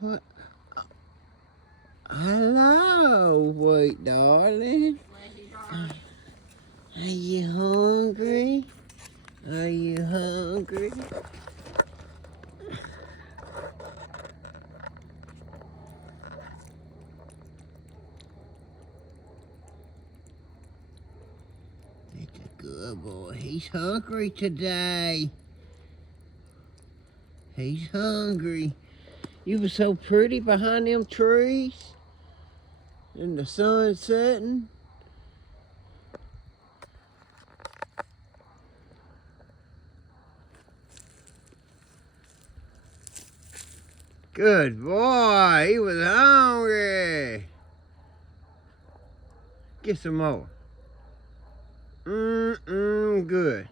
What? Hello, sweet darling. Are you hungry? Are you hungry? That's a good boy. He's hungry today. He's hungry. You were so pretty behind them trees. And the sun setting. Good boy. He was hungry. Get some more. Good.